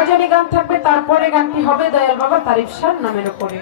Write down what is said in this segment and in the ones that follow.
পাঁচজনই গান থাকবে, তারপরে গানটি হবে দয়াল বাবা তারিফ শাহর নামের উপরে।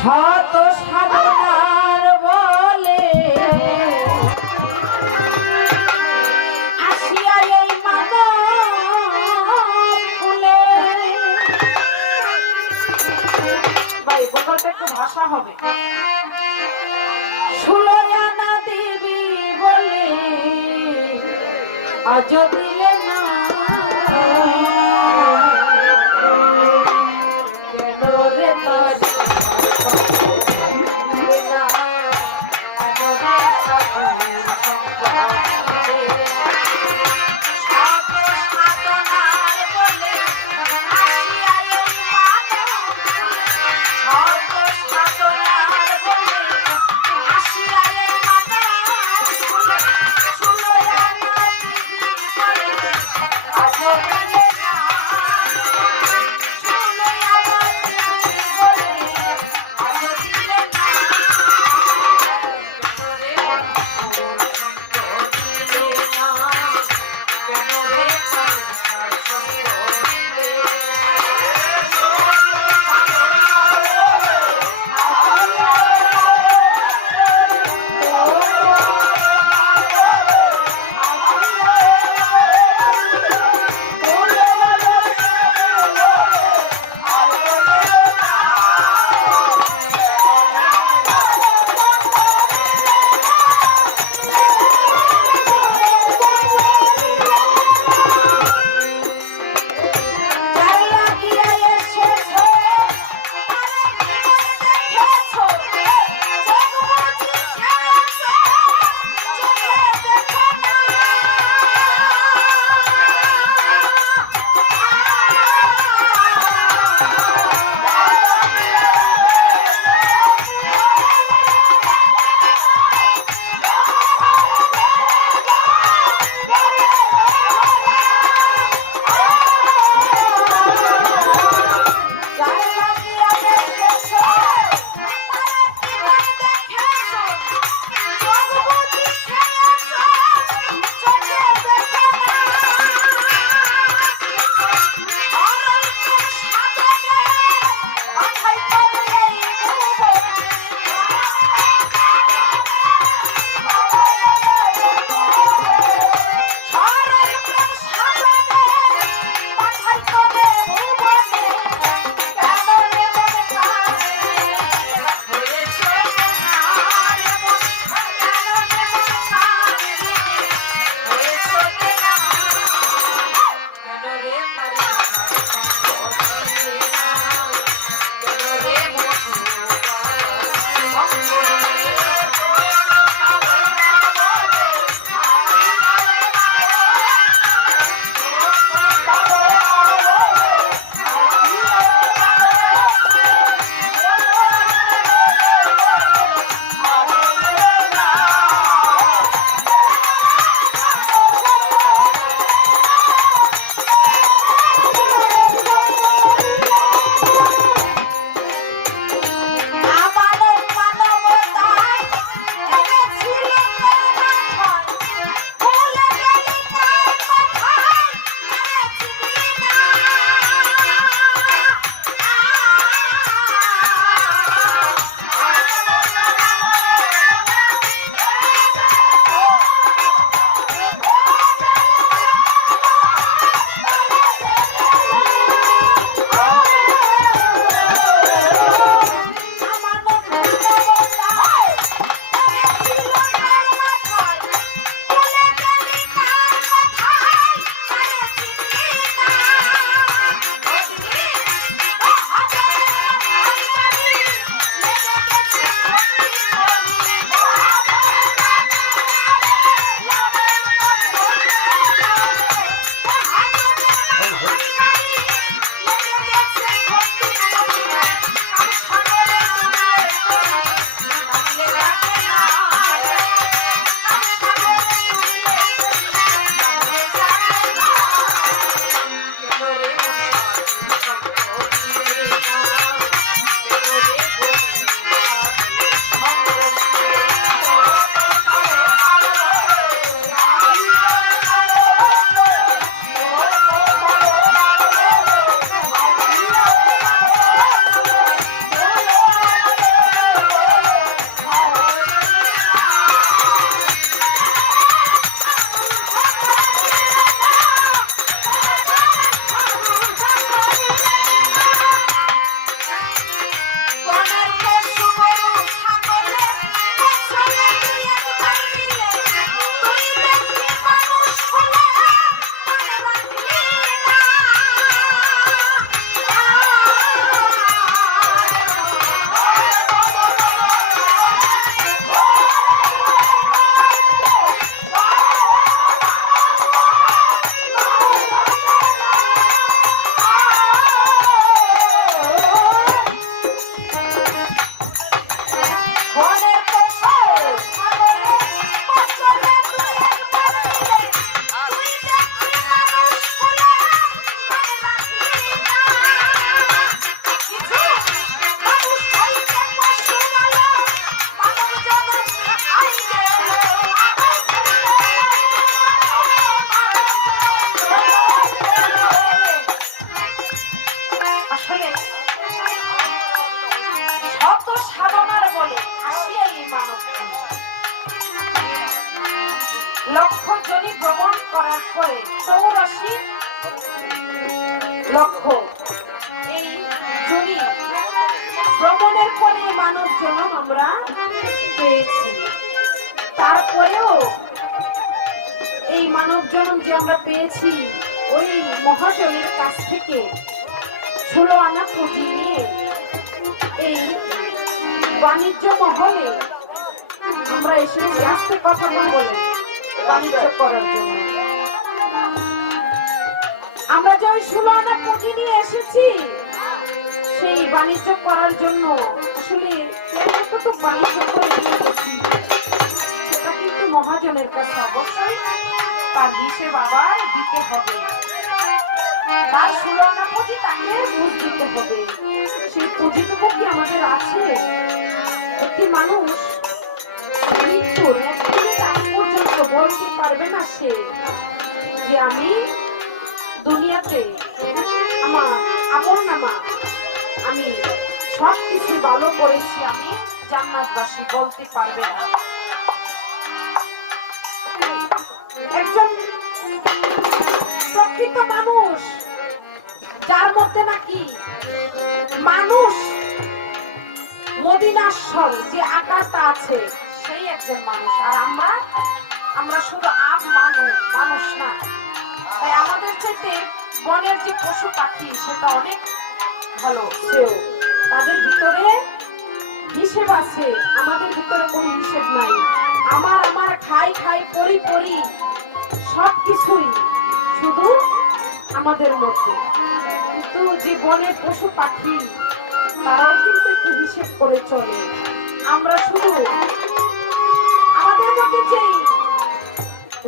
শত সাধনার বলে আসিয়া এই মানব কুলে। ভাই বোকালটা একটু ভাষা হবে। 16 আনা দিবি বলে আজ দিলে না, কেন রে তার I লক্ষ্য। এই জমি ভ্রমণের পরে মানব জন্ম আমরা পেয়েছি, তারপরেও এই মানব জন্ম যে আমরা পেয়েছি ওই মহাজনের কাছ থেকে 16 আনা পুঁজি নিয়ে এই বাণিজ্য মহলে আমরা এসেছি। আজকে কথা বলে বাণিজ্য করার জন্য আমরা যে ওই 16 আনা পুঁজি নিয়ে এসেছি সেই বাণিজ্য করার জন্য আসলে কত বাণিজ্য করে নিয়েছি সেটা কিন্তু মহাজনের কাছে অবশ্যই তার হিসেব আবার দিতে হবে। তার 16 আনা পুঁজি তাকে বুঝ দিতে হবে। সেই পুঁজিটুকু কি আমাদের আছে? একটি মানুষ মৃত্যুর 1 মিনিট আগ পর্যন্ত বলতে পারবে না সে যে আমি দুনিয়াতে আমার আমলনামা আমি সবকিছু ভালো করেছি, আমি জান্নাতবাসী বলতে পারবে না। একজন প্রকৃত মানুষ যার মধ্যে নাকি মানুষ মদিনাশ্বর যে আকারটা আছে সেই একজন মানুষ। আর আমরা শুধু মানুষ না। তাই আমাদের চাইতে বনের যে পশু পাখি সেটা অনেক ভালো, সেও তাদের ভিতরে হিসেব আছে, আমাদের ভিতরে কোনো হিসেব নাই। আমার খাই পরি সবকিছুই শুধু আমাদের মধ্যে, কিন্তু যে বনের পশু পাখি তারাও কিন্তু একটু হিসেব করে চলে। আমরা শুধু আমাদের মধ্যে যে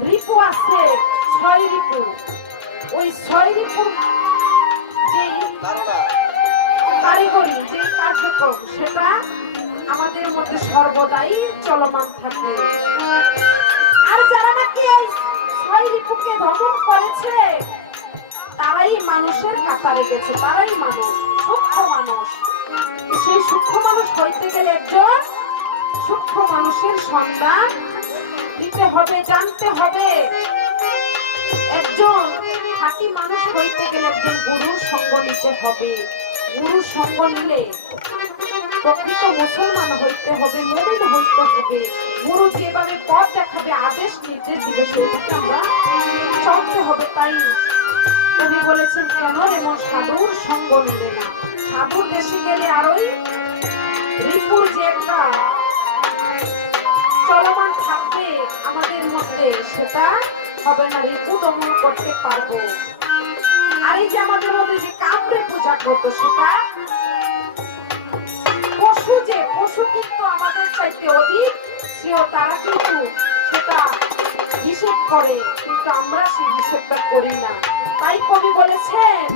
রিপু আছে 6 রিপু, ওই 6 রিপুর যে কারিগরি যে কার্যক্রম সেটা আমাদের মধ্যে সর্বদাই চলমান থাকে। আর যারা নাকি এই 6 রিপুকে দমন করেছে তারাই মানুষের কাতারে গেছে, তারাই মানুষ, সূক্ষ্ম মানুষ। সেই সূক্ষ্ম মানুষ হইতে গেলে একজন সূক্ষ্ম মানুষের সন্ধান দিতে হবে, জানতে হবে। একজন খাঁটি মানুষ হইতে গেলে একজন গুরুর সঙ্গ নিতে হবে। গুরুর সঙ্গ নিলে প্রকৃত মুসলমান হইতে হবে, মুমিন হইতে হবে। গুরু যেভাবে পথ দেখাবে, আদেশ নির্দেশ দিবে সেটাকে আমরা চলতে হবে। তাই কবি বলেছেন, কেন এমন সাধুর সঙ্গ নিবে না। সাধুর দেশে গেলে আর ওই রিপুর যে একটা চলমান থাকবে আমাদের মধ্যে সেটা হবে না, রিপু দমন করতে পারবো। আর এই যে আমাদের মধ্যে যে কামড়ে পূজা করতো সেটা পশু কিন্তু আমাদের চাইতে অধিক সেও, তারা কিন্তু সেটা হিসেব করে, কিন্তু আমরা সেই হিসেবটা করি না। তাই কবি বলেছেন,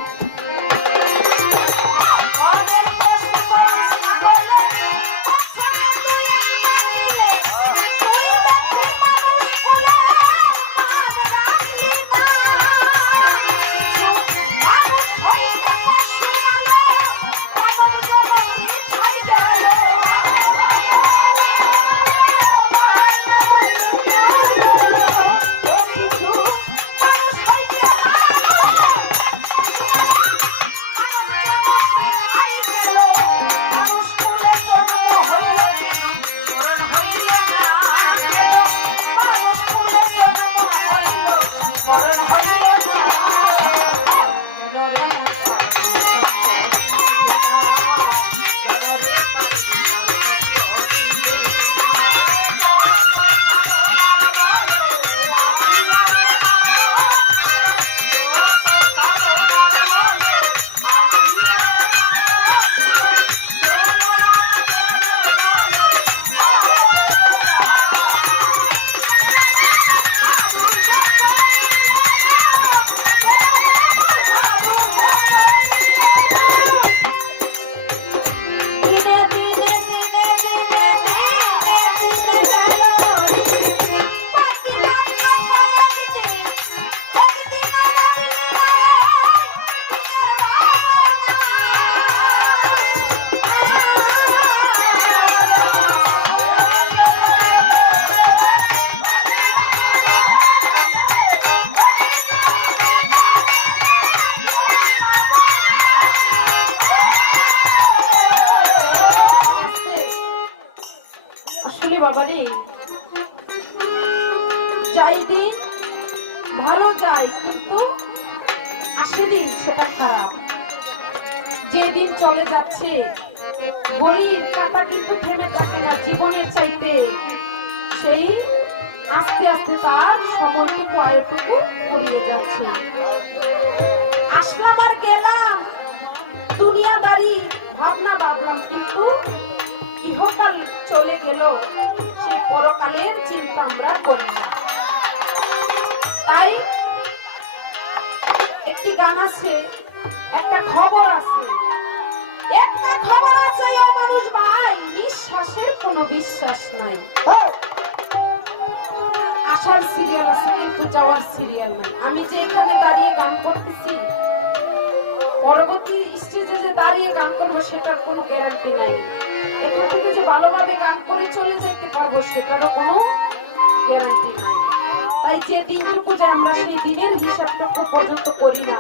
ভালো যায়, কিন্তু আসে দিন সেটা খারাপ। যেদিন চলে যাচ্ছে ঘড়ির কাঁটা কিন্তু থেমে থাকে না, জীবনের চাইতে সেই আস্তে আস্তে তার সময়টুকু আয়টুকু ফুরিয়ে যাচ্ছে। আসলাম আর গেলাম, দুনিয়াদারি ভাবনা ভাবলাম, কিন্তু ইহকাল চলে গেল, সেই পরকালের চিন্তা আমরা করি না। তাই একটি গান আছে, একটা খবর আছে, একটা খবর আছে, ও মানুষ ভাই, নিঃশ্বাসের কোনো বিশ্বাস নাই। আসার সিরিয়াল আছে কিন্তু যাওয়ার সিরিয়াল নাই। আমি যে এখানে দাঁড়িয়ে গান করতেছি, পরবর্তী স্টেজে যে দাঁড়িয়ে গান করবো সেটার কোনো গ্যারান্টি নাই। এখান থেকে যে ভালোভাবে গান করে চলে যেতে পারবো সেটারও কোনো গ্যারান্টি নাই। তাই যে দিনটুকু যে আমরা সেই দিনের হিসাবটুকু পর্যন্ত করি না,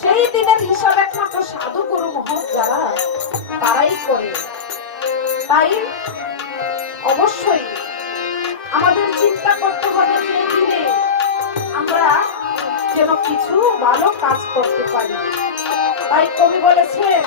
সেই দিনের হিসাব একমাত্র সাধু গুরু মহৎ যারা, তারাই করে। তাই অবশ্যই আমাদের চিন্তা করতে হবে যে দিনে আমরা যেন কিছু ভালো কাজ করতে পারি। তাই কবি বলেছেন,